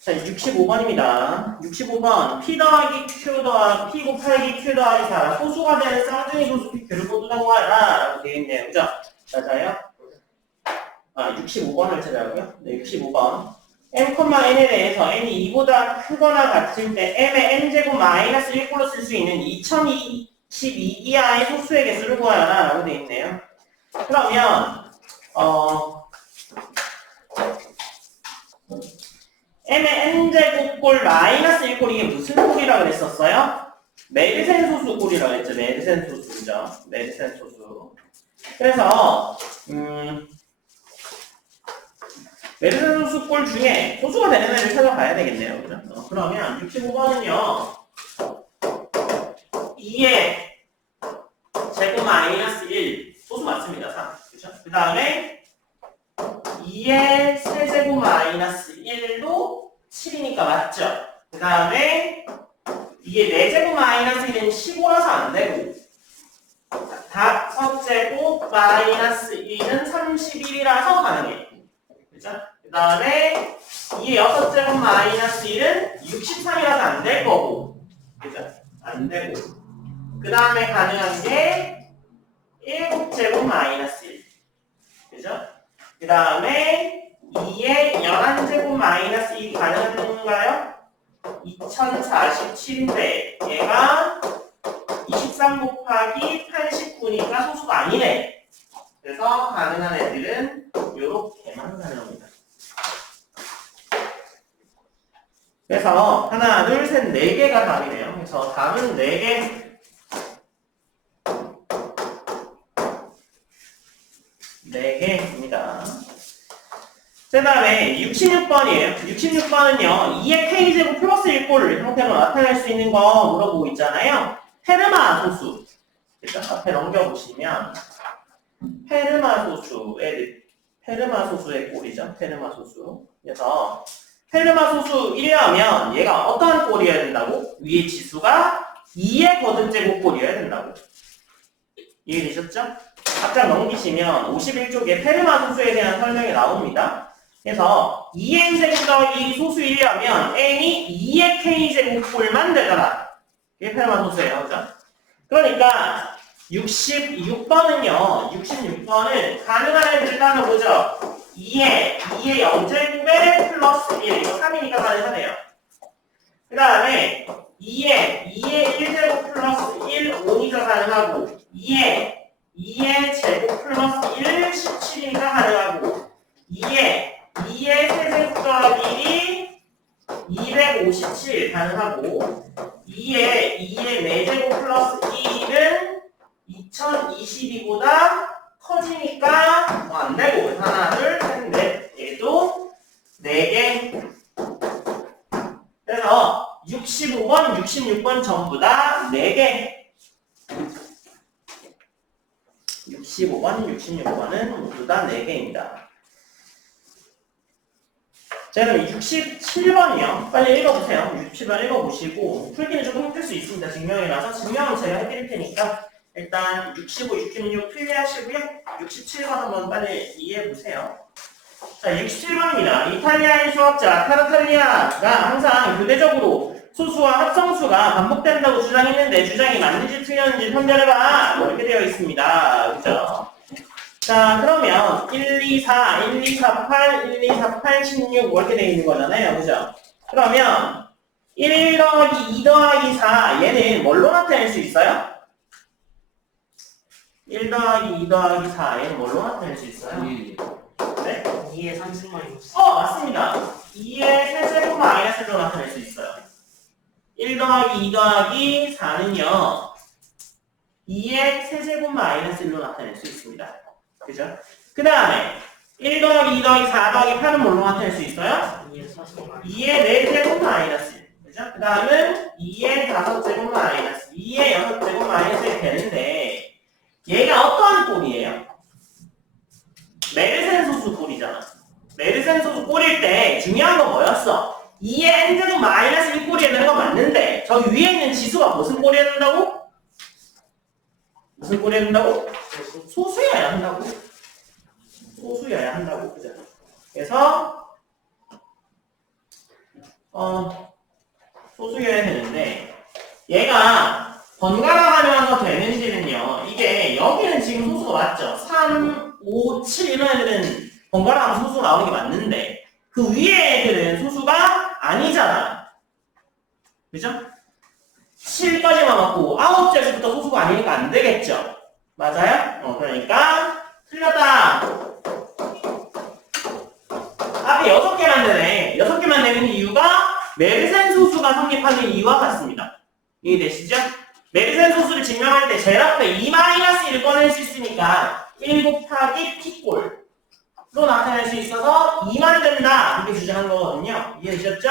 자, 65번입니다. 65번 P 더하기 Q 더하기 P 곱하기 Q 더하기 4 소수가 되는 쌍둥이 소수 PQ를 모두 구하라 라고 되어 있네요. 그죠? 맞아요? 65번을 찾아보고요. 네, 65번. m,n에 대해서 n이 2보다 크거나 같을 때 m의 n제곱 마이너스 1꼴로 쓸 수 있는 2022 이하의 소수의 개수를 구하라 라고 되어 있네요. 그러면 m의 n제곱 꼴 마이너스 1꼴 이게 무슨 꼴이라고 그랬었어요? 메르센 소수 꼴이라고 했죠. 메르센 소수죠. 메르센 소수. 그래서 메르센 소수 꼴 중에 소수가 되는 애를 찾아봐야 되겠네요. 그죠? 그러면 65번은요. 2의 제곱 마이너스 1 소수 맞습니다. 3. 그죠? 그 다음에 2의 세제곱 마이너스 1도 7이니까 맞죠? 그 다음에 이게 4제곱 마이너스 1은 15라서 안 되고 5제곱 마이너스 1은 31이라서 가능해요. 그죠? 그 다음에 이게 6제곱 마이너스 1은 63이라서 안 될 거고 그죠? 안 되고 그 다음에 가능한 게 7제곱 마이너스 1 그죠? 그 다음에 2의 11제곱 마이너스 1이 가능한가요? 2047인데 얘가 23 곱하기 89니까 소수가 아니네. 그래서 가능한 애들은 요렇게만 가능합니다. 그래서 하나, 둘, 셋, 4개가 답이네요. 그래서 답은 4개. 4개입니다. 그 다음에 66번이에요. 66번은요. 2의 k제곱 플러스 1꼴 형태로 나타낼 수 있는 거 물어보고 있잖아요. 페르마 소수. 그래서 앞에 넘겨보시면 페르마 소수의 꼴이죠. 페르마 소수. 그래서 페르마 소수 1이라면 얘가 어떠한 꼴이어야 된다고? 위의 지수가 2의 거듭제곱 꼴이어야 된다고. 이해되셨죠? 앞장 넘기시면 51쪽에 페르마 소수에 대한 설명이 나옵니다. 그래서 2n 제곱 더하기 소수 1이라면 n이 2의 k제곱 꼴만 되더라. 이게 페르마 소수예요. 그죠? 그러니까 66번은요. 66번은 가능한 애들을 따져보죠. 2의 0제곱에 플러스 1 이거 3이니까 가능하네요. 그 다음에 2의 1제곱 플러스 1 5니까 가능하고 2의 제곱 플러스 1 17이니까 가능하고 2의 세제곱 더하기 1이 257 가능하고 2의 4제곱 플러스 1은 2022보다 커지니까 안 되고 하나, 둘, 셋, 넷 얘도 4개. 그래서 65번, 66번 전부 다 4개. 65번, 66번은 모두 다 4개입니다. 자, 그럼 67번이요. 빨리 읽어보세요. 67번 읽어보시고 풀기는 조금 힘들 수 있습니다. 증명이라서 증명은 제가 해드릴 테니까 일단 65, 66 필기하시고요. 67번 한번 빨리 이해해보세요. 자, 67번입니다. 이탈리아인 수학자 타르탈리아가 항상 교대적으로 소수와 합성수가 반복된다고 주장했는데 주장이 맞는지 틀렸는지 판별해봐. 뭐 이렇게 되어 있습니다. 그죠? 자, 그러면 1, 2, 4, 1, 2, 4, 8, 1, 2, 4, 8, 16 뭐 이렇게 되어 있는 거잖아요. 그죠? 그러면 1 더하기 2 더하기 4 얘는 뭘로 나타낼 수 있어요? 1 더하기 2 더하기 4 얘는 뭘로 나타낼 수 있어요? 네? 2의 3승 마이너스 맞습니다. 2의 세제곱 마이너스로 나타낼 수 있어요. 1 더하기 2 더하기 4는요 2의 세제곱 마이너스 1로 나타낼 수 있습니다. 그죠? 그 다음에 1 더하기 2 더하기 4 더하기 8은 뭘로 나타낼 수 있어요? 2의 4제곱 마이너스 1. 그죠? 그 다음은 2의 5제곱 마이너스 2의 6제곱 마이너스 1 되는데 얘가 어떠한 꼴이에요? 메르센 소수 꼴이잖아. 메르센 소수 꼴일 때 중요한 건 뭐였어? 2의 n제곱 마이너스 1 꼴이어야 되는 건 맞는데 저 위에 있는 지수가 무슨 꼴이어야 된다고? 무슨 꼴이어야 된다고? 소수여야 한다고. 소수여야 한다고. 그죠? 그래서 소수여야 되는데 얘가 번갈아 가면서 되는지는요. 이게 여기는 지금 소수가 맞죠? 3, 5, 7 이런 애들은 번갈아 가면서 소수가 나오는 게 맞는데 그 위에 애들은 소수가 아니잖아. 그죠? 7까지만 맞고 9자리부터 소수가 아니니까 안 되겠죠? 맞아요? 그러니까 틀렸다. 앞에 6개만 되네. 6개만 되는 이유가 메르센 소수가 성립하는 이유와 같습니다. 이해되시죠? 메르센 소수를 증명할 때 제일 앞에 2-1을 꺼낼 수 있으니까 1 곱하기 P꼴로 나타낼 수 있어서 2만 된다. 이렇게 주장한 거거든요. 이해되셨죠?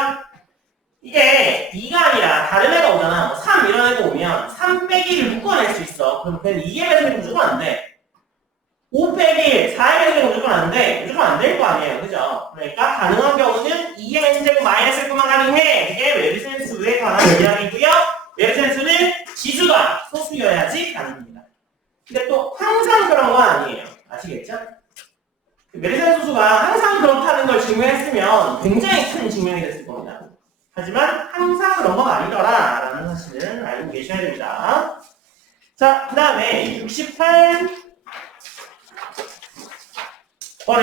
이게 2가 아니라 다른 애가 오잖아. 뭐 3 이런 애가 오면 3 빼기를 묶어낼 수 있어. 그럼 걔는 2의 배속이 무조건 안 돼. 5 빼기 4의 배속이 무조건 안 돼. 무조건 안 될 거 아니에요. 그죠? 그러니까 가능한 경우는 2의 n제곱 마이너스 1만 가능해. 이게 메르센 수에 관한 이야기고요. 메르센 수는 지수가 소수여야지 가능합니다. 근데 또 항상 그런 건 아니에요. 아시겠죠? 메르센 소수가 항상 그렇다는 걸 증명했으면 굉장히 큰 증명이 됐을 겁니다. 하지만 항상 그런 건 아니더라 라는 사실을 알고 계셔야 됩니다. 자, 그 다음에 68번을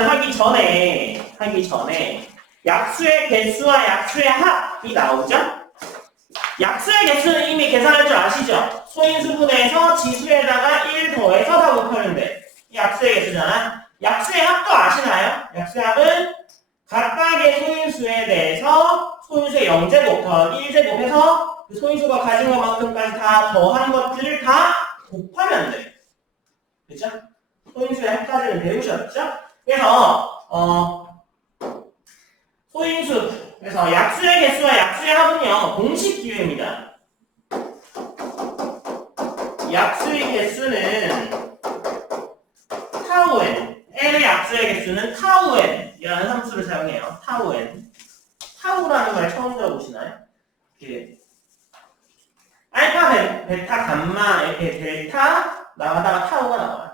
하기 전에 약수의 개수와 약수의 합이 나오죠? 약수의 개수는 이미 계산할 줄 아시죠? 소인수분해서 지수에다가 1 더해서 다 곱하면 돼. 이 약수의 개수잖아. 약수의 합도 아시나요? 약수의 합은 각각의 소인수에 대해서 소인수의 0제곱 더하기 1제곱 해서 그 소인수가 가진 것만큼까지 다 더한 것들을 다 곱하면 돼. 그죠? 소인수의 합까지는 배우셨죠? 그래서 소인수, 그래서 약수의 개수와 약수의 합은요 공식 기호입니다. 약수의 개수는 타우 n, n의 약수의 개수는 타우 n 이라는 함수를 사용해요. 타우 n. 타우라는 말 처음 들어보시나요? 이렇게 알파, 베타, 감마 이렇게 델타 나가다가 타우가 나와요.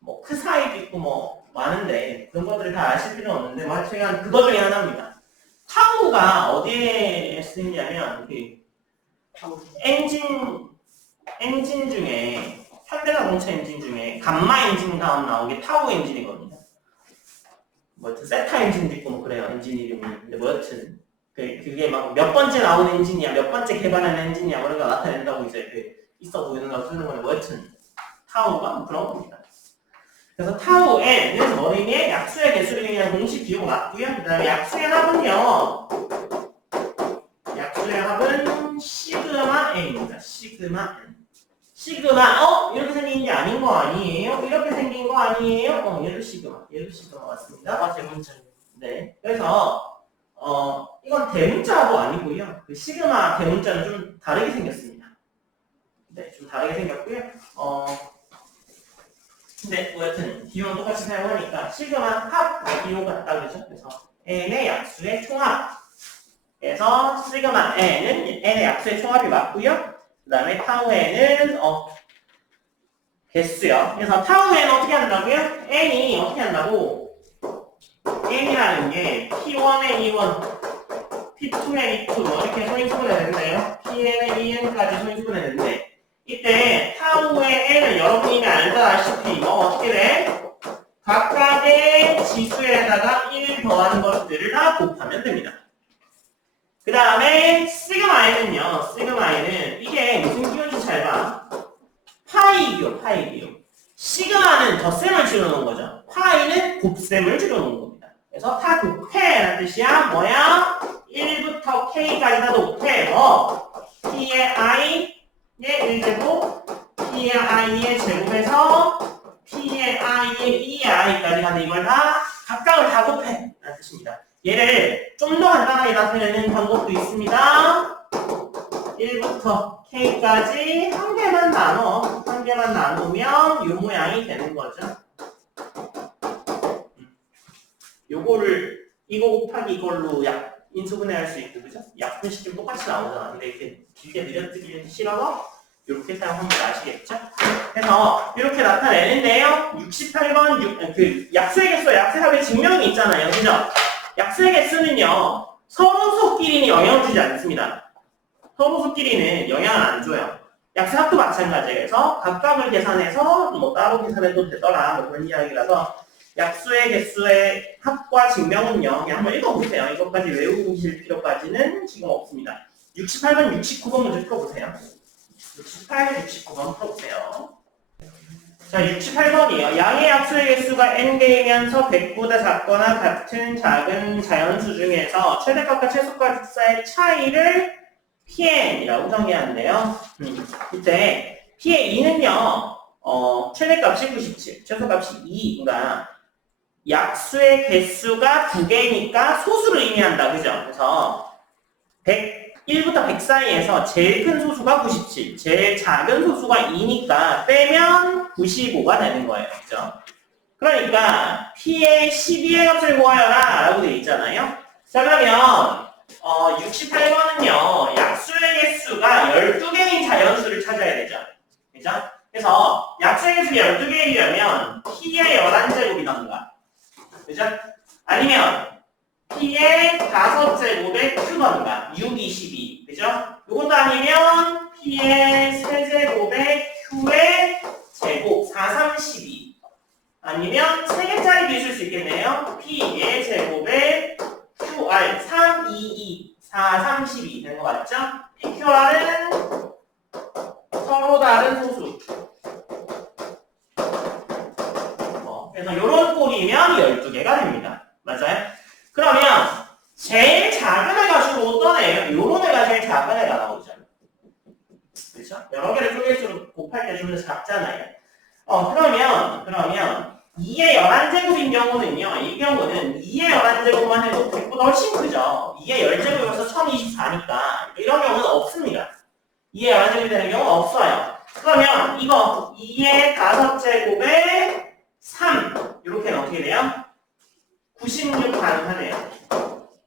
뭐 크사이도 있고 뭐 많은데 그런 것들을 다 아실 필요는 없는데 뭐 하여튼 그거 중에 하나입니다. 타우가 어디에 쓰이냐면 그 엔진 중에 현대자동차 엔진 중에 감마 엔진 다음 나온 게 타우 엔진이거든요. 뭐 여튼 세타 엔진도 있고 뭐 그래요. 엔진 이름이. 근데 뭐 여튼 그게 막 몇 번째 나온 엔진이야, 몇 번째 개발한 엔진이야 그런 거 나타낸다고 이제 있어 보이는 거 쓰는 건데 뭐 여튼 타우가 뭐 그런 겁니다. 그래서 타우 n은 머리에 약수의 개수를 그냥 공식 기호가 맞고요. 그 다음에 약수의 합은요. 약수의 합은 시그마 n입니다. 시그마 n. 시그마 이렇게 생긴 게 아닌 거 아니에요? 이렇게 생긴 거 아니에요? 얘도 시그마 맞습니다. 대문자. 네. 그래서 이건 대문자도 아니고요. 그 시그마 대문자는 좀 다르게 생겼습니다. 네, 좀 다르게 생겼고요. 근데 뭐 여튼 기호는 똑같이 사용하니까 시그마 합 기호 같다 그러죠. 그래서 n의 약수의 총합에서 시그마 n은 n의 약수의 총합이 맞고요. 그 다음에 타우 n은 개수요. 그래서 타우 n은 어떻게 한다고요? n이 어떻게 한다고? n이라는 게 p1에 2원, p2에 2, 뭐 이렇게 소인수분해 되는데요. pn에 2n까지 소인수분해 되는데 이때 타우의 n은 여러분이 이미 알다시피 어떻게 돼? 각각의 지수에다가 1 더하는 것들을 다 곱하면 됩니다. 그 다음에 시그마 n은요. 시그마 n은 이게 무슨 기호인지 잘 봐. 파이 기호. 시그마는 덧셈을 줄여놓은 거죠. 파이는 곱셈을 줄여놓은 겁니다. 그래서 다 곱해라는 뜻이야. 뭐야? 1부터 k까지 다 곱해. p의 i의 1제곱, p의 i의 제곱에서 p의 i의 2의 i까지 가는 이걸 다 각각을 다 곱해 라는 뜻입니다. 얘를 좀 더 간단하게 나타내는 방법도 있습니다. 1부터 k까지 한 개만 나누면 이 모양이 되는 거죠. 요거를 이거 곱하기 이걸로 인수분해할 수 있고, 그죠? 약분시키면 똑같이 나오잖아. 근데 이렇게 길게 늘려뜨기 싫어서 이렇게 사용하면 아시겠죠? 그래서 이렇게 나타내는데요. 68번 약수의 개수, 약수의 합의 증명이 있잖아요. 그죠? 약수의 개수는요. 서로소끼리는 영향을 주지 않습니다. 서로소끼리는 영향을 안 줘요. 약수합도 마찬가지예요. 그래서 각각을 계산해서 뭐 따로 계산해도 되더라 뭐 그런 이야기라서 약수의 개수의 합과 증명은요. 그냥 한번 읽어보세요. 이것까지 외우실 필요까지는 지금 없습니다. 68번, 69번 문제 풀어보세요. 68, 69번 풀어보세요. 자, 68번이에요. 양의 약수의 개수가 n개이면서 100보다 작거나 같은 작은 자연수 중에서 최대값과 최소값의 차이를 pn이라고 정해야 한대요. 이때 pn은요, 최대값이 97, 최소값이 2, 그러니까 약수의 개수가 2개니까 소수를 의미한다, 그죠? 그래서 100부터 100 사이에서 제일 큰 소수가 97, 제일 작은 소수가 2니까 빼면 95가 되는 거예요. 그죠? 그러니까 P의 12의 값을 구하여라 라고 되어 있잖아요. 자, 그러면 68번은요. 약수의 개수가 12개인 자연수를 찾아야 되죠. 그죠? 그래서 약수의 개수가 12개이려면 P의 11제곱이던가. 그죠? 아니면 P의 5제곱의 Q던가 6, 22 그죠? 요것도 아니면 P의 3제곱의 Q의 제곱 4, 3, 12 아니면 3개짜리도 있을 수 있겠네요. P의 제곱의 QR 3, 2, 2 4, 3, 12 된 거 맞죠? PQR은 서로 다른 소수 그래서 요런 꼴이면 12개가 됩니다. 맞아요? 그러면 제일 작은 애가 주로 어떤 애예요? 요런 애가 제일 작은 애가 나오죠. 그렇죠? 여러 개를 쪼갤수록 곱할 때 좀 더 작잖아요. 그러면 2의 11제곱인 경우는요. 이 경우는 2의 11제곱만 해도 100보다 훨씬 크죠. 2의 10제곱이면서 1024니까 이런 경우는 없습니다. 2의 11제곱이 되는 경우는 없어요. 그러면 이거 2의 5제곱에 3 이렇게는 어떻게 돼요? 96 가능하네요.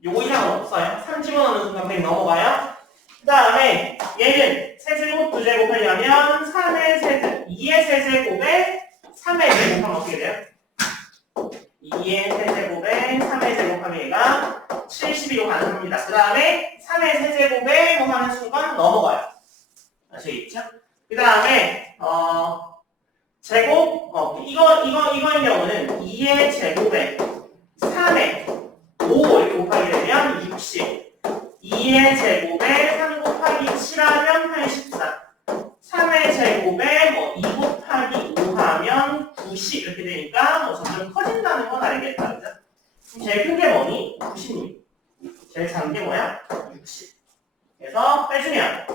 요거 이상은 없어요. 3 집어넣는 순간 100 넘어가요. 그 다음에 얘는 세제곱, 2제곱 하려면 3의 세제곱, 2의 세제곱에 3의 제곱하면 어떻게 돼요? 2의 세제곱에 3의 제곱하면 얘가 72로 가능합니다. 그 다음에 3의 세제곱에 뭐 하는 순간 넘어가요. 아시겠죠? 그 다음에 제곱, 이거인 경우는 2의 제곱에 3의 5 이렇게 곱하게 되면 60 2의 제곱에 3 곱하기 7하면 84 3의 제곱에 2 곱하기 5 하면 90 이렇게 되니까 점점 커진다는 건 알겠다. 그죠? 그럼 제일 큰 게 뭐니? 96 제일 작은 게 뭐야? 60 그래서 빼주면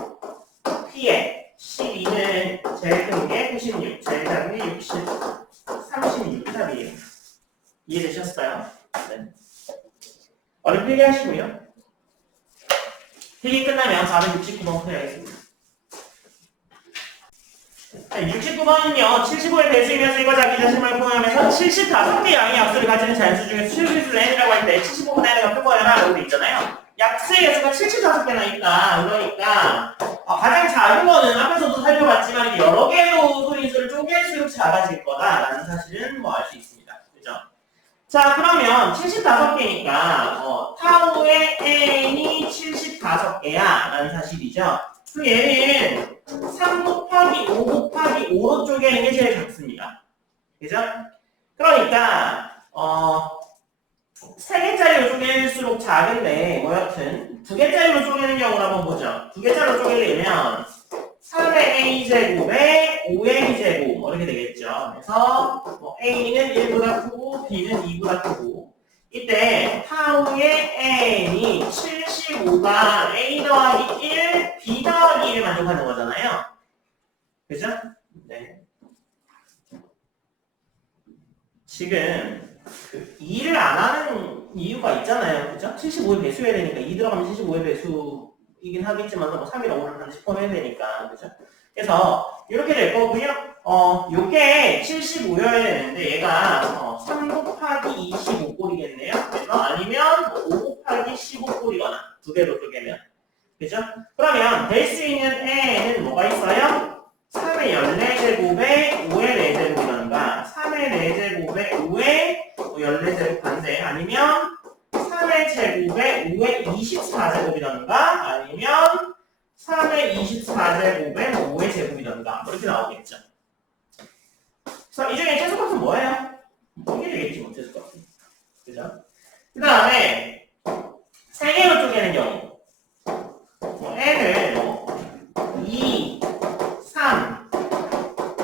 P의 12는 제일 큰 게 96 제일 작은 게 60 36답이에요. 이해되셨어요? 네. 어렵게 필기 하시고요. 필기 끝나면 469번 풀어야겠습니다. 69번은요. 75의 배수이면서 이거 자기 자신을 포함해서 75개 양의 약수를 가지는 자연수 중에서 최소수를 n이라고 할 때 75분의 n을 풀거나 라고 돼 있잖아요. 약수의 개수가 75개나 있다. 그러니까 가장 작은 거는 앞에서도 살펴봤지만 여러 개로 소인수를 쪼갤수록 작아질 거다라는 사실은 알 수 있습니다. 그죠? 자, 그러면 75개니까 타우의 n이 75개야 라는 사실이죠. 그 얘는 3 곱하기 5 곱하기 5로 쪼개는 게 제일 작습니다. 그죠? 그러니까 3개짜리로 쪼갤수록 작은데 여튼 2개짜리로 쪼개는 경우를 한번 보죠. 2개짜리로 쪼개려면 3의 a제곱에 5의 제곱 이렇게 되겠죠. 그래서 a는 1보다 크고 b는 2보다 크고 이때 타우의 n이 75가 a 더하기 1, b 더하기 1을 만족하는 거잖아요. 그죠? 네. 지금 2를 안 하는 이유가 있잖아요. 그죠? 75의 배수해야 되니까 2 들어가면 75의 배수이긴 하겠지만 3이랑 5를 반드시 포함해야 되니까. 그죠? 그래서 이렇게 될 거고요. 요게 75여야 되는데 얘가 3 곱하기 25꼴이겠네요. 그래서 아니면 5 곱하기 15꼴이거나 두 개로 쪼개면. 그죠? 그러면 될 수 있는 n은 뭐가 있어요? 3의 14제곱에 5의 4제곱이란가 3의 4제곱에 5의 14제곱 반대 아니면 3의 3의 제곱에 5의 24제곱이던가 아니면 3의 24제곱에 5의 제곱이던가 뭐 이렇게 나오겠죠. 그래서 이 중에 최소값은 뭐예요? 이게 되겠지 뭐 최소값은. 그죠? 그 다음에 세 개로 쪼개는 경우 n을 2, 3,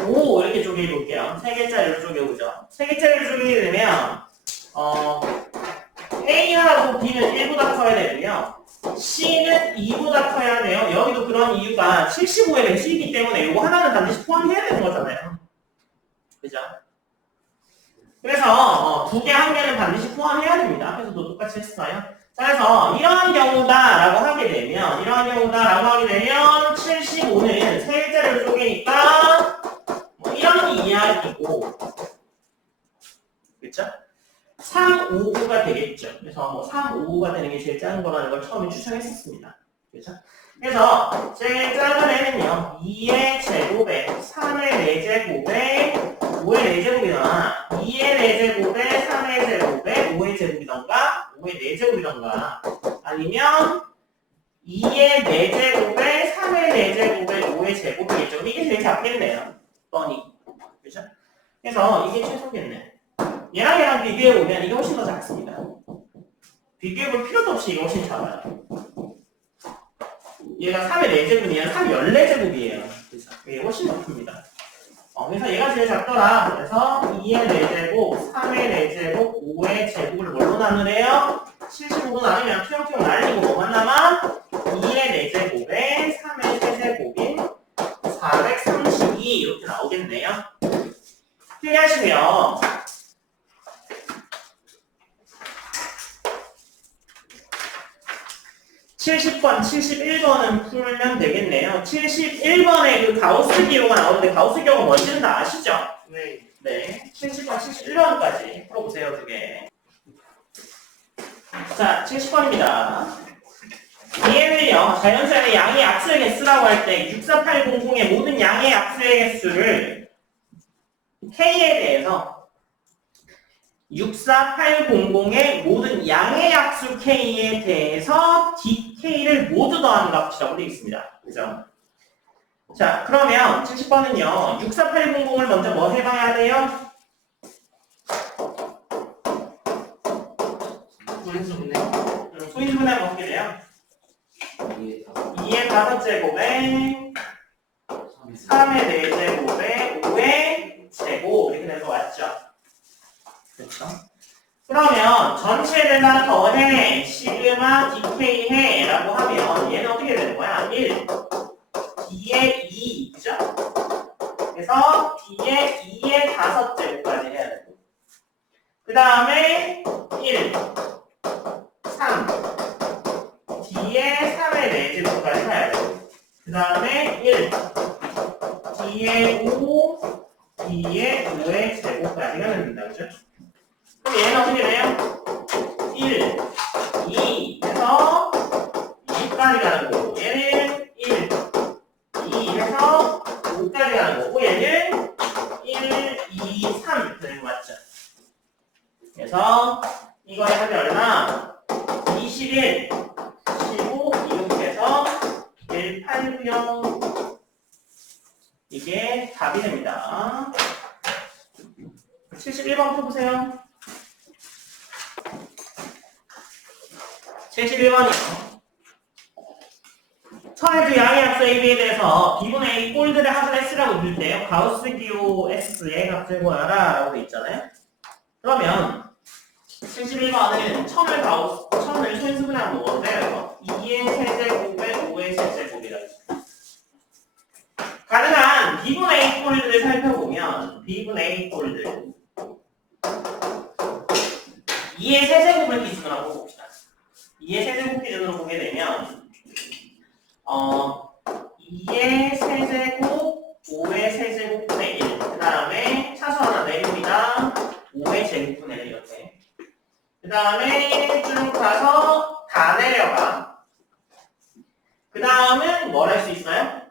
5 이렇게 쪼개볼게요. 3개짜리로 쪼개보죠. 3개짜리로 쪼개게 되면 A하고 B는 1보다 커야 되고요. C는 2보다 커야 돼요. 여기도 그런 이유가 75의 배수이기 때문에 이거 하나는 반드시 포함해야 되는 거잖아요. 그죠? 그래서 두 개, 한 개는 반드시 포함해야 됩니다. 앞에서도 똑같이 했어요. 자, 그래서 이러한 경우다라고 하게 되면 75는 3개짜리로 쪼개니까 뭐 이런 이야기고, 그쵸? 3, 5, 5가 되겠죠. 그래서 뭐 3, 5, 5가 되는 게 제일 작은 거라는 걸 처음에 추천했었습니다. 그렇죠? 그래서 제일 작은 애는요 2의 제곱에 3의 4제곱에 5의 4제곱이나 2의 4제곱에 3의 제곱에 5의 제곱이던가 5의 4제곱이던가 아니면 2의 4제곱에 3의 4제곱에 5의 제곱이겠죠. 그럼 이게 제일 작겠네요. 뻔히. 그렇죠? 그래서 이게 최소겠네. 얘랑 비교해보면 이게 훨씬 더 작습니다. 비교해볼 필요도 없이 이게 훨씬 작아요. 얘가 3의 4제곱이 얘가 3의 14제곱이에요. 그래서 이게 훨씬 더 큽니다. 그래서 얘가 제일 작더라. 그래서 2의 4제곱, 3의 4제곱, 5의 제곱을 뭘로 나누래요? 75로 나누면 튀용튀용 날리고 뭐만 남아? 2의 4제곱에 3의 세제곱인 432 이렇게 나오겠네요. 필기하시고요. 70번, 71번은 풀면 되겠네요. 71번에 그 가우스 기호가 나오는데 가우스 기호가 뭔지는 다 아시죠? 네. 70번, 71번까지 풀어보세요, 두 개. 자, 70번입니다. 얘는요, 자연수의 양의 약수의 개수라고 할 때 64800의 모든 양의 약수의 개수를 K에 대해서 64800의 모든 양의 약수 K에 대해서 DK를 모두 더하는 값이라고 되어 있습니다. 그죠? 자, 그러면 70번은요, 64800을 먼저 뭐 해봐야 돼요? 소인수분해 어떻게 돼요? 2의 5제곱에 3의 4제곱에 5의 제곱 이렇게 돼서 왔죠. 그렇죠? 그러면 전체를 하나 더해 시그마 DK 해라고 하면 얘는 어떻게 되는 거야? 1 D의 2 그죠? 그래서 D의 2의 5제곱까지 해야 되고 그 다음에 1 3 D의 3의 4제곱까지 해야 되고 그 다음에 1 D의 5 D의 5의 제곱까지가 됩니다. 그죠? 그럼 얘는 어떻게 돼요? 1, 2 해서 2까지 가는 거고 얘는 1, 2 해서 5까지 가는 거고 얘는 1, 2, 3 되는 거 맞죠? 그래서 이거의 합이 얼마? 21, 15 이렇게 해서 1, 8, 9, 0 이게 답이 됩니다. 71번 풀어보세요. 71번이요. 처음에 양의 약수 AB에 대해서 B분의 A 꼴들의 합을 S라고 부를 때요. 가우스 기호 S의 값을 구하라 라고 돼 있잖아요. 그러면 71번은 천을 소인수분해하면 뭐예요? 2의 세제곱에 5의 세제곱이라 했죠. 가능한 B분의 A 꼴들을 살펴보면 B분의 A 꼴들 2의 세제곱을 기준으로 한번 봅시다. 2의 세제곱 기준으로 보게 되면 2의 세제곱 5의 세제곱분의 1 그 다음에 차수 하나 내립니다. 5의 제곱분의 1 이렇게 그 다음에 쭉 가서 다 내려가 그 다음은 뭘 할 수 있어요?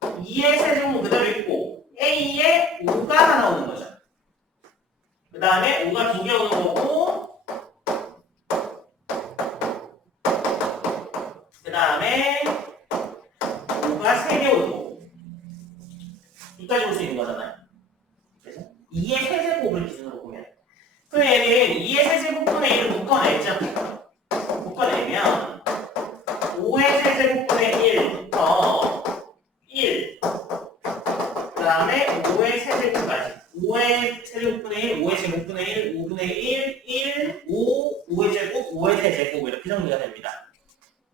2의 세제곱은 그대로 있고 A에 5가 하나 오는 거죠. 그 다음에 5가 2개 오는 거고 5의 세제곱 이렇게 정리가 됩니다.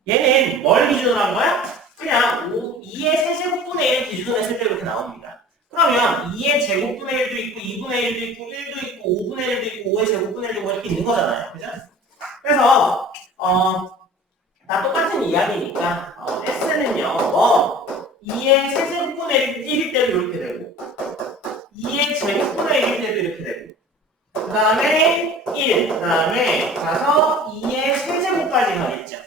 얘는 뭘 기준으로 한 거야? 그냥 2의 세제곱분의 1 기준으로 했을 때 이렇게 나옵니다. 그러면 2의 제곱분의 1도 있고 2분의 1도 있고 1도 있고 5분의 1도 있고 5의 제곱분의 1도 있고 이렇게 있는 거잖아요. 그죠? 그래서 다 똑같은 이야기니까 S는요 2의 세제곱분의 1일 때도 이렇게 되고 2의 제곱분의 1일 때도 이렇게 되고 그 다음에 1, 그 다음에 가서 2의 세제곱까지 가겠죠.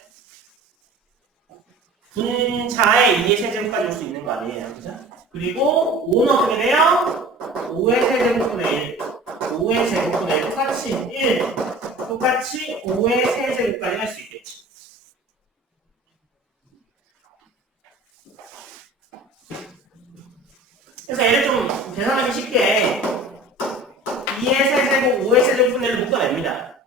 분자에 2의 세제곱까지 올 수 있는 거 아니에요. 그죠? 그리고 5는 어떻게 돼요? 5의 세제곱분의 1, 5의 제곱분의 1 똑같이 1, 똑같이 5의 세제곱까지 할 수 있겠죠. 그래서 얘를 좀 계산하기 쉽게 2의 세제곱, 5의 세제곱분의 1을 묶어냅니다.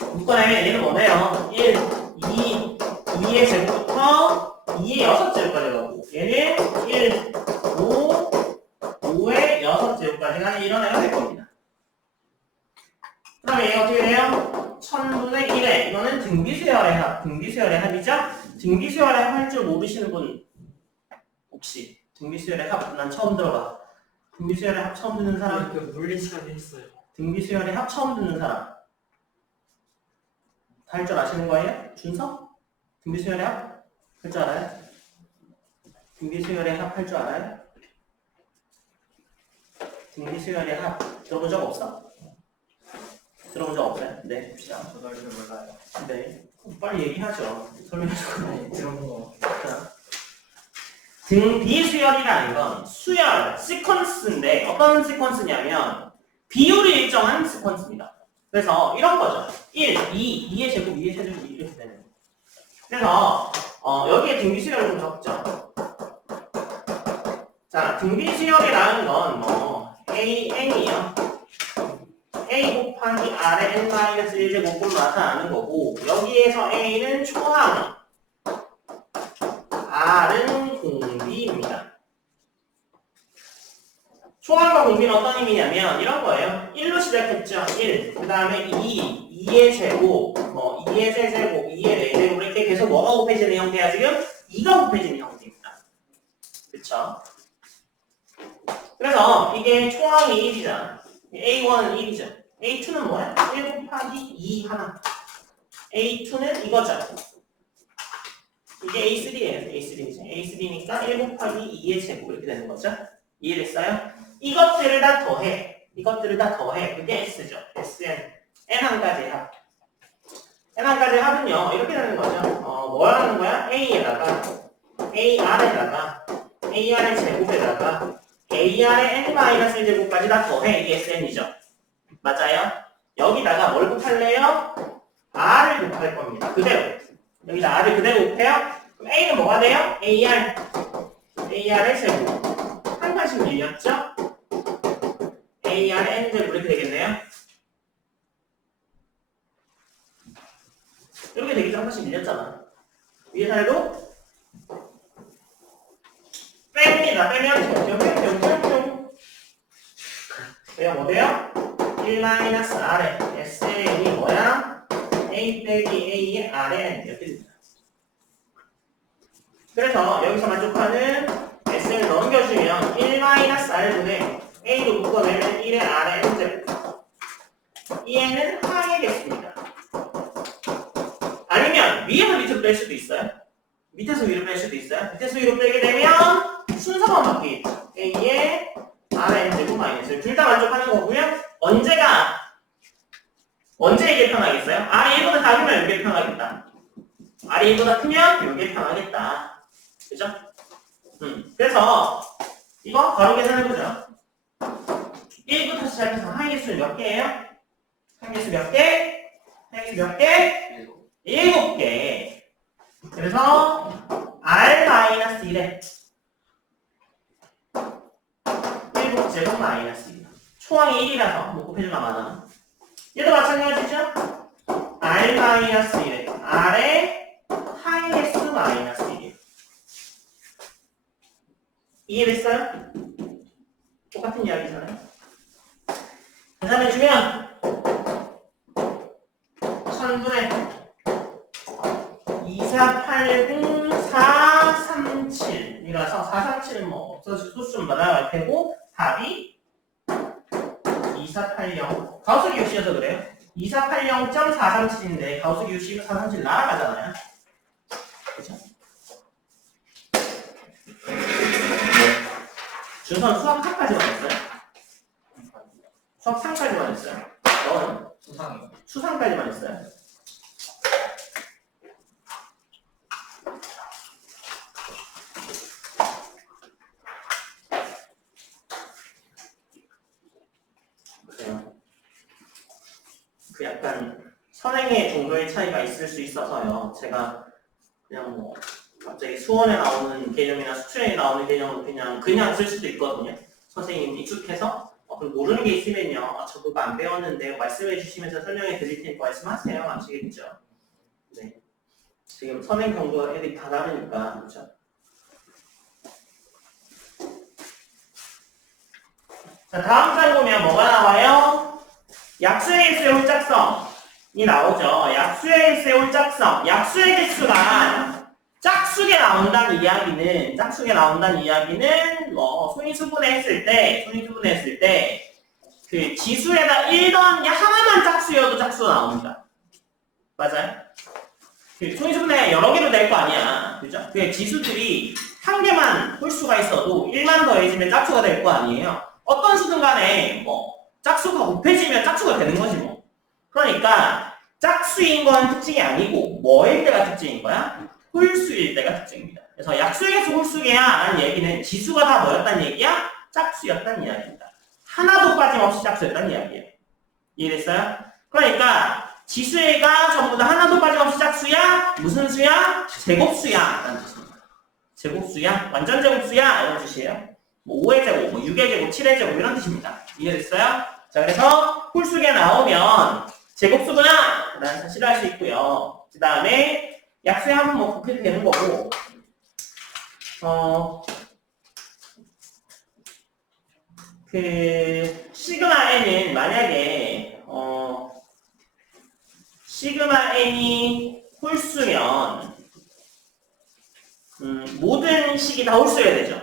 묶어내면 얘는 뭐네요? 1, 2, 2의 제곱부터 2의 6제곱까지 가고 얘는 1, 5, 5의 6제곱까지 가는 이런 애가 될 겁니다. 그 다음에 얘가 어떻게 돼요? 1000분의 1에 이거는 등비수열의 합, 등비수열의 합이죠? 등비수열의 합 할 줄 모르시는 분 혹시 등비수열의 합 난 처음 들어봐. 등비수열의 합 처음 듣는 사람? 그 물리 시간에 했어요. 등비수열의 합 처음 듣는 사람? 다 할 줄 아시는 거예요? 준서? 등비수열의 합? 할 줄 알아요? 등비수열의 합 할 줄 알아요? 등비수열의 합 들어본 적 없어? 들어본 적 없어요? 네, 봅시다. 저도 할 줄 몰라요. 네, 빨리 얘기하죠. 설명해주고. 들어본 거. 자, 등비수열이라는 건 수열, 시퀀스인데 어떤 시퀀스냐면 비율이 일정한 시퀀스입니다. 그래서 이런 거죠. 1, 2, 2의 제곱, 2의 세제곱 이렇게 되는 거예요. 그래서 여기에 등비수열을 좀 적죠. 자, 등비수열이라는 건 뭐 AN이요. A 곱하기 R의 N-1제곱으로 나타나는 거고 여기에서 A는 초항, R은 공비입니다. 초항과 공비는 어떤 의미냐면 이런 거예요. 1로 시작했죠. 1, 그 다음에 2, 2의 제곱, 뭐 2의 세제곱, 2의 4제곱 이렇게 계속 뭐가 곱해지는 형태야 지금? 2가 곱해지는 형태입니다. 그쵸? 그래서 이게 초항이 1이잖아. A1은 1이죠. A2는 뭐야? 1 곱하기 2 하나. A2는 이거죠. 이게 A3예요. A3이죠. A3니까 1 곱하기 2의 제곱 이렇게 되는 거죠. 이해됐어요? 이것들을 다 더해. 이것들을 다 더해. 그게 S죠. SN. N1가지 합. N1가지 합은요. 이렇게 되는 거죠. 뭐 하는 거야? A에다가 AR에다가 AR의 제곱에다가 AR의 N-1제곱까지 다 더해. 이게 SN이죠. 맞아요? 여기다가 뭘 곱할래요? R을 곱할 겁니다. 그대로. 여기다 R을 그대로 곱해요? 그럼 A는 뭐가 돼요? AR. AR의 제곱. 한 칸씩 밀렸죠? AR의 N제곱 이렇게 되겠네요? 이렇게 되기도 한 칸씩 밀렸잖아. 위에 살도 뺍니다. 빼면 뿅뿅뿅뿅뿅. 그냥 뭐 돼요? 1-R에 SN이 뭐야? A 빼기 A의 Rn 이렇게 됩니다. 그래서 여기서 만족하는 S를 넘겨주면 1-R분의 A로 묶어내면 1의 R의 N제곱. 이 N은 항이겠습니다. 아니면 위에서 밑으로 뺄 수도 있어요. 밑에서 위로 뺄 수도 있어요. 밑에서 위로 빼게 되면 순서만 바뀌겠죠. A의 R의 N제곱 마이너스. 둘 다 만족하는 거고요. 언제 이게 편하겠어요? R이 1보다 작으면 이게 편하겠다. R이 1보다 크면 이게 편하겠다. 그죠? 그래서 이거 바로 계산해보죠. 1부터 시작해서 항의수 몇 개예요? 항의수 몇 개? 항의수 몇 개? 7개. 그래서 R-1에 7제곱 마이너스 2. 초항이 1이라서 못 곱해주나 많아. 얘도 마찬가지죠? R-1에 R의 항의수 마이너스 1. 이해됐어요? 똑같은 이야기잖아요. 계산해주면 1000분의 2480 437이라서 437은 뭐 소수 좀 받아갈 테고 답이 2480 가우스 기호식이어서 그래요. 2480.437인데 가우스 기호식 437 날아가잖아요. 그죠? 준선 수학 4까지만 했어요? 수학 3까지만 했어요? 너는? 수상이요. 수상까지만 했어요? 그 약간 선행의 정도의 차이가 있을 수 있어서요. 제가 그냥 뭐 갑자기 수원에 나오는 개념이나 수출에 나오는 개념은 그냥 쓸 수도 있거든요. 선생님 익숙해서 그럼 모르는 게 있으면요. 저 그거 안 배웠는데 말씀해 주시면서 설명해 드릴 테니까 말씀하세요. 아시겠죠? 네. 지금 선행 정도 애들이 다 다르니까 그렇죠? 자, 다음 장 보면 뭐가 나와요? 약수의 개수의 홀짝성이 나오죠. 약수의 개수의 홀짝성. 약수의 개수가 짝수게 나온다는 이야기는 뭐 손위수분해 했을 때 그 지수에다 1 더한 게 하나만 짝수여도 짝수가 나옵니다. 맞아요? 그 손위수분해 여러 개로 될 거 아니야. 그죠? 그 지수들이 한 개만 홀수가 있어도 1만 더해지면 짝수가 될 거 아니에요. 어떤 수든 간에 뭐 짝수가 곱해지면 짝수가 되는 거지 뭐. 그러니까 짝수인 건 특징이 아니고 뭐일 때가 특징인 거야? 홀수일 때가 특징입니다. 그래서 약수의 개수 홀수계야 라는 얘기는 지수가 다 뭐였다는 얘기야? 짝수였다는 이야기입니다. 하나도 빠짐없이 짝수였다는 이야기예요. 이해됐어요? 그러니까 지수가 전부 다 하나도 빠짐없이 짝수야? 무슨 수야? 제곱수야 라는 뜻입니다. 제곱수야? 완전 제곱수야? 이런 뜻이에요. 뭐 5의 제곱, 뭐 6의 제곱, 7의 제곱 이런 뜻입니다. 이해됐어요? 자, 그래서 홀수계 나오면 제곱수구나 라는 사실을 알 수 있고요. 그 다음에 약수에 하면 뭐 그렇게 되는 거고 그 시그마 n은 만약에 시그마 n이 홀수면 모든 식이 다 홀수여야 되죠.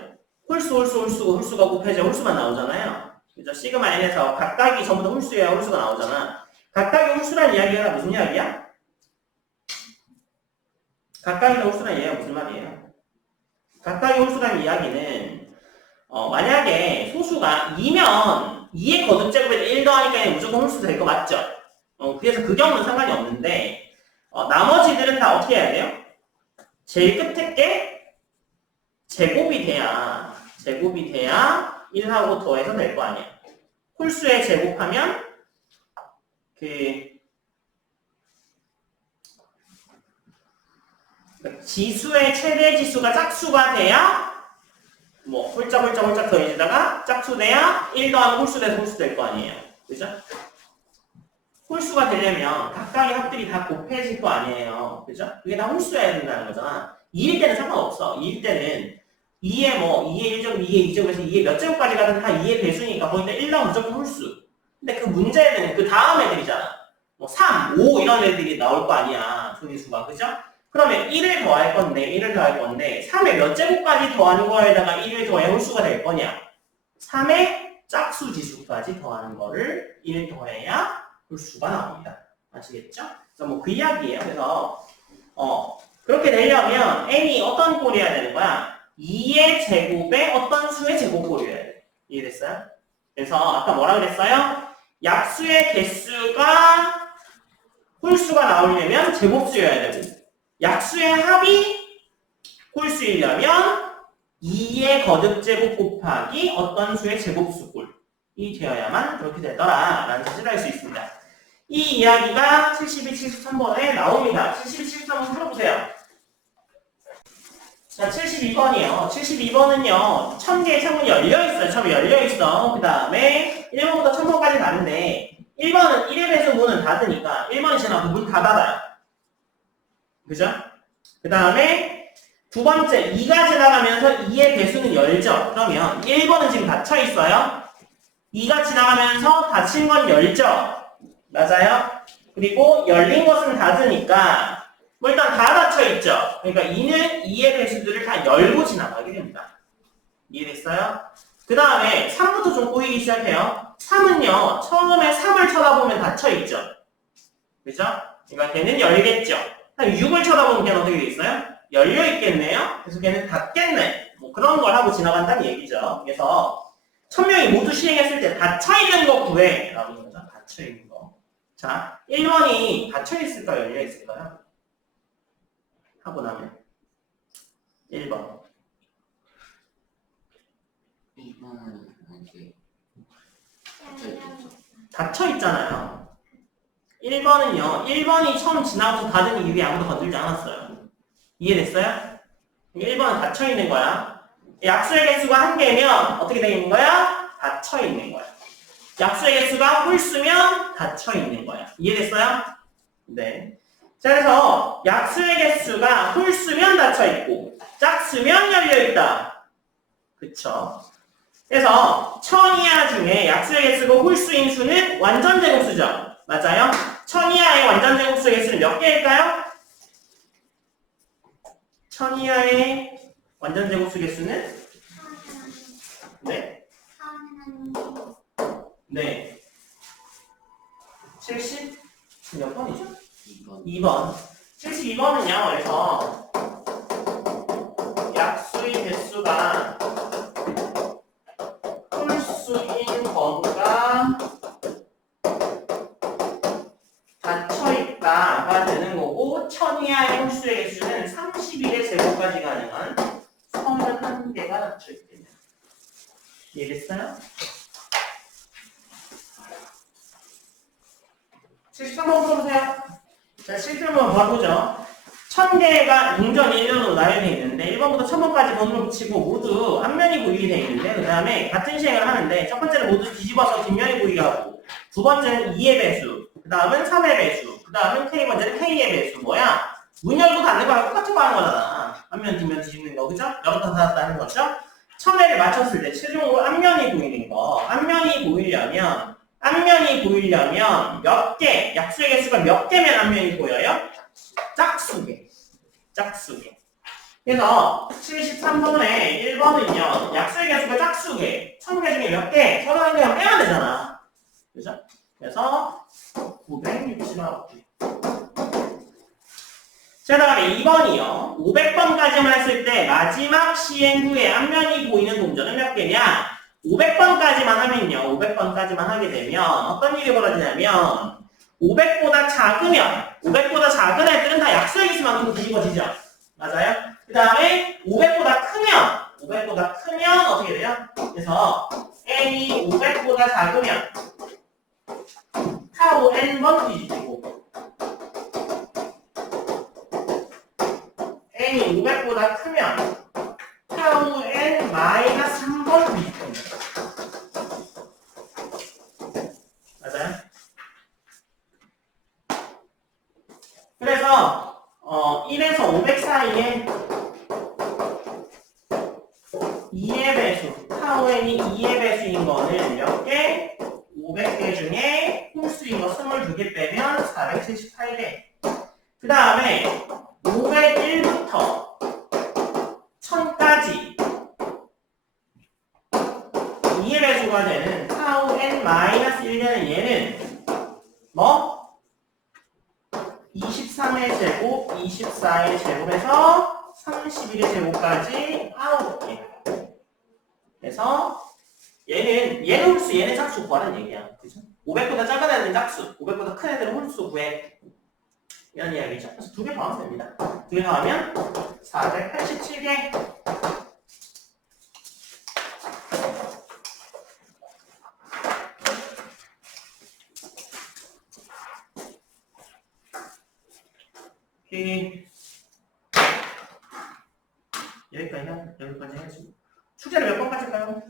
홀수가 곱해져 홀수만 나오잖아요. 그죠? 시그마 n에서 각각이 전부 다 홀수여야 홀수가 나오잖아. 각각이 홀수라는 이야기가 무슨 이야기야? 각각이 홀수라는 이야기가 무슨 말이에요? 각각이 홀수라는 이야기는 만약에 소수가 2면 2의 거듭제곱에서 1 더하니까 무조건 홀수 될 거 맞죠? 그래서 그 경우는 상관이 없는데 나머지들은 다 어떻게 해야 돼요? 제일 끝에 게 제곱이 돼야 1하고 더해서 될 거 아니야. 홀수에 제곱하면 지수의 최대 지수가 짝수가 돼야 뭐 홀짝 더해지다가 짝수 돼야 1 더하면 홀수 돼서 홀수 될 거 아니에요. 그죠? 홀수가 되려면 각각의 합들이 다 곱해질 거 아니에요. 그죠? 그게 다 홀수여야 된다는 거잖아. 2일 때는 상관없어. 2일 때는 2의 1제곱, 2의 2제곱에서 2의 몇 제곱까지 가든 다 2의 배수니까 거기다 1 나오면 무조건 홀수. 근데 그 문제는 그 다음 애들이잖아. 뭐 3, 5 이런 애들이 나올 거 아니야. 조리수가. 그죠? 그러면 1을 더할 건데 3의 몇 제곱까지 더하는 거에다가 1을 더해 홀수가 될 거냐? 3의 짝수 지수까지 더하는 거를 1 더해야 홀수가 나옵니다. 아시겠죠? 그래서 뭐 그 이야기예요. 그래서 그렇게 되려면 n이 어떤 꼴이어야 되는 거야? 2의 제곱에 어떤 수의 제곱꼴이어야 돼. 이해됐어요? 그래서 아까 뭐라 그랬어요? 약수의 개수가 홀수가 나오려면 제곱수여야 되고 약수의 합이 홀수이려면 2의 거듭제곱 곱하기 어떤 수의 제곱수꼴이 되어야만 그렇게 되더라 라는 사실을 알 수 있습니다. 이 이야기가 72, 73번에 나옵니다. 72, 73번 풀어보세요. 자, 72번이요. 72번은요, 1000개의 창문이 열려있어요. 처음에 열려있어. 그 다음에 1번부터 1000번까지 가는데, 1번은 1의 배수 문은 닫으니까, 1번이 지나고 문 다 닫아요. 그죠? 그 다음에, 두 번째, 2가 지나가면서 2의 배수는 열죠. 그러면 1번은 지금 닫혀있어요. 2가 지나가면서 닫힌 건 열죠. 맞아요? 그리고 열린 것은 닫으니까 뭐 일단 다 닫혀있죠. 그러니까 2는 2의 배수들을 다 열고 지나가게 됩니다. 이해됐어요? 그 다음에 3부터 좀 보이기 시작해요. 3은요. 처음에 3을 쳐다보면 닫혀있죠. 그죠? 그러니까 걔는 열겠죠. 6을 쳐다보면 걔는 어떻게 돼 있어요? 열려있겠네요. 그래서 걔는 닫겠네. 뭐 그런 걸 하고 지나간다는 얘기죠. 그래서 1000명이 모두 시행했을 때 닫혀있는 거 구해 라고 하는 거죠. 닫혀있는 거. 자, 1번이 닫혀있을까요? 열려있을까요? 하고 나면 1번 2번은 이렇게 닫혀있잖아요. 1번은요. 1번이 처음 지나고서 닫은 이후에 아무도 건들지 않았어요. 이해됐어요? 1번은 닫혀있는 거야. 약수의 개수가 1개면 어떻게 되어 있는 거야? 닫혀있는 거야. 약수의 개수가 홀수면 닫혀있는 거야. 이해됐어요? 네. 자, 그래서 약수의 개수가 홀수면 닫혀있고 짝수면 열려있다. 그쵸? 그래서 1000 이하 중에 약수의 개수가 홀수인 수는 완전 제곱수죠. 맞아요? 1000 이하의 완전 제곱수의 개수는 몇 개일까요? 1000 이하의 완전 제곱수 개수는? 네. 네. 70? 몇 번이죠? 2번 2번. 72번은요, 그래서 약수의 개수가 홀수인 거가 닫혀있다가 되는 거고, 1000 이하의 홀수의 개수는 31의 제곱까지 가능한 31개가 닫혀있겠네요. 이해됐어요? 73번 풀어보세요. 자, 실수만 봐보죠. 1000개가 동전 1년으로 나열되어 있는데 1번부터 1000번까지 번호를 붙이고 모두 앞면이 보이게 되어 있는데 그 다음에 같은 시행을 하는데 첫 번째는 모두 뒤집어서 뒷면이 보이게 하고 두 번째는 2의 배수, 그 다음은 3의 배수, 그 다음은 K번째는 K의 배수. 뭐야? 문 열고 닫는 거랑 똑같은 거 하는 거잖아. 앞면 뒷면 뒤집는 거, 그죠? 열었다 닫았다 하는 거죠? 1000개를 맞췄을 때 최종으로 앞면이 보이는 거. 앞면이 보이려면 몇 개, 약수의 개수가 몇 개면 앞면이 보여요? 짝수개. 짝수개. 그래서 73번에 1번은요. 약수의 개수가 짝수개. 1000개 중에 몇 개? 1001개만 빼야 되잖아. 그죠? 그래서 960원. 자, 다음에 2번이요. 500번까지만 했을 때 마지막 시행 후에 앞면이 보이는 동전은 몇 개냐? 500번까지만 하면요. 500번까지만 하게 되면 어떤 일이 벌어지냐면 500보다 작은 애들은 다 약수의 개수만큼 뒤집어지죠. 맞아요? 그 다음에 500보다 크면 어떻게 돼요? 그래서 n이 500보다 작으면 타로 n번 뒤집히고 n이 500보다 크면 타로 n 마이너스 1번 뒤집힙니다. 맞아요? 그래서 1에서 500 사이에 2의 배수, 타우 n이 2의 배수인 거는 몇 개? 500개 중에 홀수인 거 22개 빼면 478개. 그 다음에 501부터 1000까지 2의 배수가 되는 타우 n-1되는 얘는 뭐? 23의 제곱, 24의 제곱에서 31의 제곱까지 9개. 그래서 얘는 홀수, 얘는 짝수 구하는 얘기야. 그죠? 500보다 작은 애들은 짝수, 500보다 큰 애들은 홀수 구해. 이런 이야기죠. 그래서 두 개 더하면 됩니다. 두 개 더하면 487개. 여기까지 해야지. 숙제를 몇 번까지 할까요?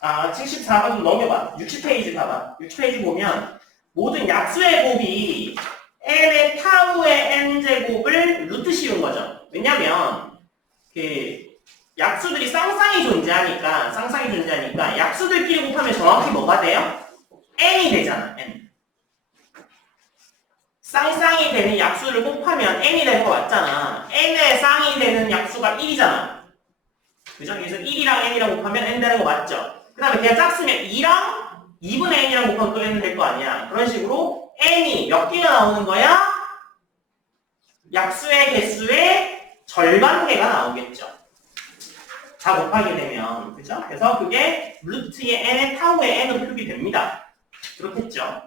74번 좀 넘겨봐. 60페이지 봐봐. 60페이지 보면 모든 약수의 곱이 n의 타우의 n제곱을 루트 씌운 거죠. 왜냐면 약수들이 쌍쌍이 존재하니까 약수들끼리 곱하면 정확히 뭐가 돼요? n이 되잖아. n. 쌍쌍이 되는 약수를 곱하면 n이 될 거 맞잖아. n의 쌍이 되는 약수가 1이잖아. 그죠? 그래서 1이랑 n이랑 곱하면 n 되는 거 맞죠? 그 다음에 그냥 짝쓰면 2랑 2분의 n이랑 곱하면 또 n 될 거 아니야. 그런 식으로 n이 몇 개가 나오는 거야? 약수의 개수의 절반 개가 나오겠죠. 다 곱하게 되면. 그죠? 그래서 그게 루트의 n의 타우의 n으로 표기됩니다. 그렇겠죠?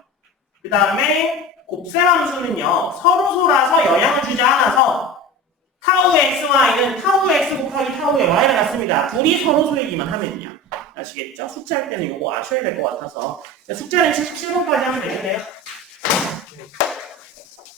그 다음에 곱셈함수는요, 서로소라서 영향을 주지 않아서 타우의 xy는 타우의 x 곱하기 타우의 y랑 같습니다. 둘이 서로소이기만 하면요. 아시겠죠? 숙제할 때는 이거 아셔야 될 것 같아서 숙제는 77번까지 하면 되겠네요.